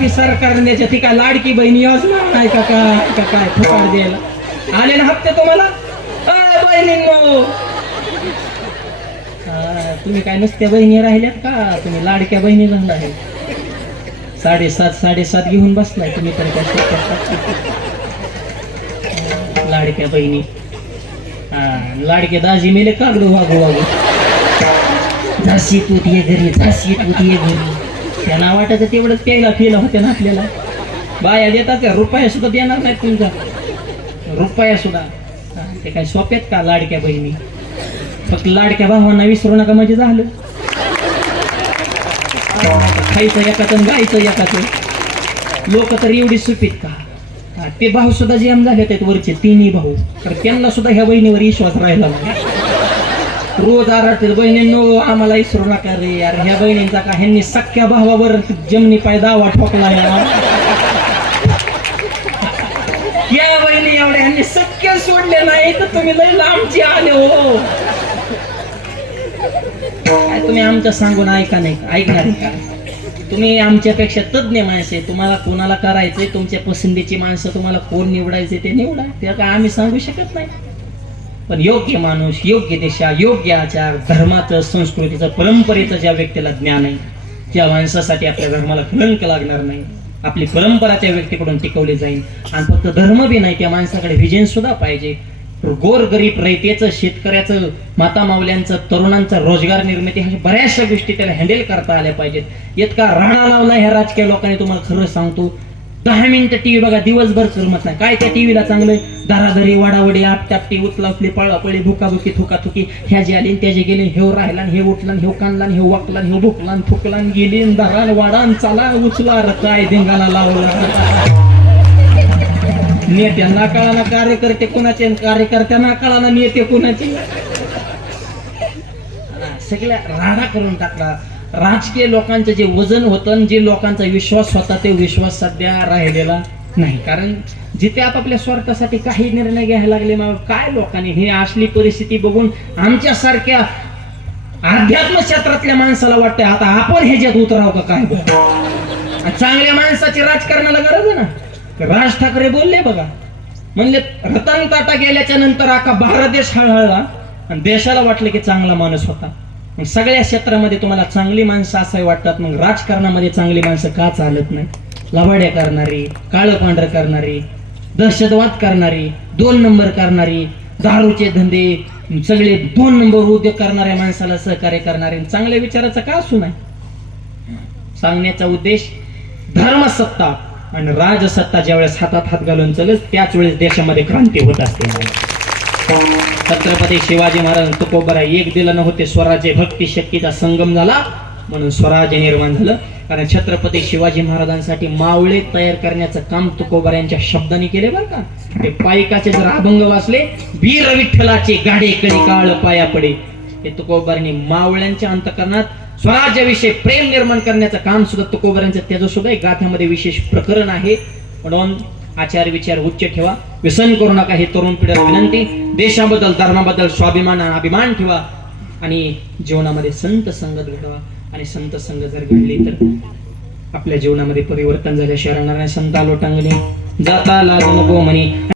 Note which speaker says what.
Speaker 1: बी सरकारने द्यायच्या ती काय लाडकी बहिणी योजना नाही का काय का काय फुकाट द्यायला? आले ना हप्ते तुम्हाला? बहिणींनो! हा, तुम्ही काय नुसत्या बहिणी राहिल्यात का? तुम्ही लाडक्या बहिणी आहे साडेसात साडेसात घेऊन बसलाय तुम्ही तर काय. लाडक्या बहिणी. हा लाडके दाजी मेले कागद वागू वागू झाशी तू ये घरी झाशी तू ये घरी. त्यांना वाटायचं तेवढंच प्यायला पिलं होत्या ना आपल्याला. बाया देतात त्या रुपया सुद्धा देणार नाहीत तुमचा रुपया सुद्धा. ते काय सोप्यात का लाडक्या बहिणी? फक्त लाडक्या भावांना विसरू नका म्हणजे झालं. खायचं एकाचं गायचं एकाचं. लोक तर एवढी सुपीत का? ते भाऊ सुद्धा जेम झाले आहेत वरचे तिन्ही भाऊ. तर त्यांना सुद्धा ह्या बहिणीवर विश्वास राहिला नाही. रोज आरातील बहिणींनो आम्हाला इसरू नका रे यार. ह्या बहिणींचा का ह्यांनी सख्या भावावर जमनी पाय दावा ठोकला यार या बहिणी एवढ्या ह्यांनी सख्या सोडले नाही तर तुम्ही लय लांबची आले हो. काय तुम्ही आमच्या सांगून ऐका नाही ऐकणार नाही का? तुम्ही आमच्यापेक्षा तज्ज्ञ माणसं आहे. तुम्हाला कोणाला करायचंय? तुमच्या पसंतीची माणसं तुम्हाला कोण निवडायचे ते निवडा. त्या काय आम्ही सांगू शकत नाही? पण योग्य माणूस योग्य दिशा योग्य आचार धर्माचं संस्कृतीचं परंपरेचं ज्या व्यक्तीला ज्ञान आहे त्या माणसासाठी आपल्या धर्माला कलंक लागणार नाही. आपली परंपरा त्या व्यक्तीकडून टिकवली जाईल. आणि फक्त धर्म बी नाही त्या माणसाकडे विजन सुद्धा पाहिजे. गोर गरीब रयतेचं शेतकऱ्याचं माता मावल्यांचं तरुणांचं रोजगार निर्मिती ह्या बऱ्याचशा गोष्टी त्याला हँडल करता आल्या पाहिजेत. इतका राणा लावला ह्या राजकीय लोकांनी तुम्हाला खरं सांगतो. दहा मिनिटं टीव्ही बघा दिवसभर करमत नाही. काय त्या टीव्हीला चांगलं दाराधरी वाडावडी आपटापटी उचला पळापळी भुकाभुकी थुकाथुकी. ह्या जे आली त्याचे गेले हे राहिला हे उठला हे कानला हे वाकला हे भुकला थुकला गेली दरा वाडा चाला उचला काय धिंगाला लावला. नेत्यांना कळाना कार्यकर्ते कोणाचे कार्यकर्त्यांना कळाना नेते कोणाचे? सगळ्या राडा करून टाकला. राजकीय लोकांचं जे वजन होतं आणि जे लोकांचा विश्वास होता ते विश्वास सध्या राहिलेला नाही. कारण जिथे आपापल्या स्वार्थासाठी काही निर्णय घ्यायला लागले मग काय लोकांनी? हे असली परिस्थिती बघून आमच्यासारख्या अध्यात्म क्षेत्रातल्या माणसाला वाटतंय आता आपण ह्याच्यात उतराव का काय? चांगल्या माणसाची राजकारणाला गरज आहे ना? राज ठाकरे बोलले बघा. म्हणले रतन टाटा गेल्याच्यानंतर अख्खा भारत देश हळहळला आणि देशाला वाटलं की चांगला माणूस होता. मग सगळ्या क्षेत्रामध्ये तुम्हाला चांगली माणसं असावी वाटतात. मग राजकारणामध्ये चांगली माणसं का चालत नाही? लबाड्या करणारी काळं पांढर करणारी दहशतवाद करणारी दोन नंबर करणारी दारूचे धंदे सगळे दोन नंबर उद्योग करणाऱ्या माणसाला सहकार्य करणारे चांगल्या विचाराचा का असू नाही सांगण्याचा उद्देश धर्मसत्ता आणि राजसत्ता ज्यावेळेस हातात हात घालून चालत त्याच वेळेस देशामध्ये क्रांती होत असते. छत्रपती शिवाजी महाराज तुकोबरा एक दिलं नव्हते. स्वराज्य भक्ती शक्तीचा संगम झाला. म्हणून स्वराज्य निर्माण झालं. कारण छत्रपती शिवाजी महाराजांसाठी मावळे तयार करण्याचं काम तुकोबर यांच्या शब्दाने केले बरं का? ते पायिकाचे जर अभंग वाचले वीर विठ्ठलाचे गाडे कधी काळ पाया पडे. हे तुकोबारांनी मावळ्यांच्या अंतकरणात स्वराज्याविषयी प्रेम निर्माण करण्याचं काम सुद्धा तुकोबारांचं त्याचं सुद्धा गाथ्यामध्ये विशेष प्रकरण आहे. म्हणून आचार विचार उच्च ठेवा. व्यसन करू नका हे तरुण पिढीला विनंती. देशाबद्दल धर्माबद्दल स्वाभिमान आणि अभिमान ठेवा. आणि जीवनामध्ये संत संगत घडवा. आणि संत संगत जर घडली तर आपल्या जीवनामध्ये परिवर्तन झाल्याशिवाय राहणार नाही. संत जाता लागो नको म्हणे.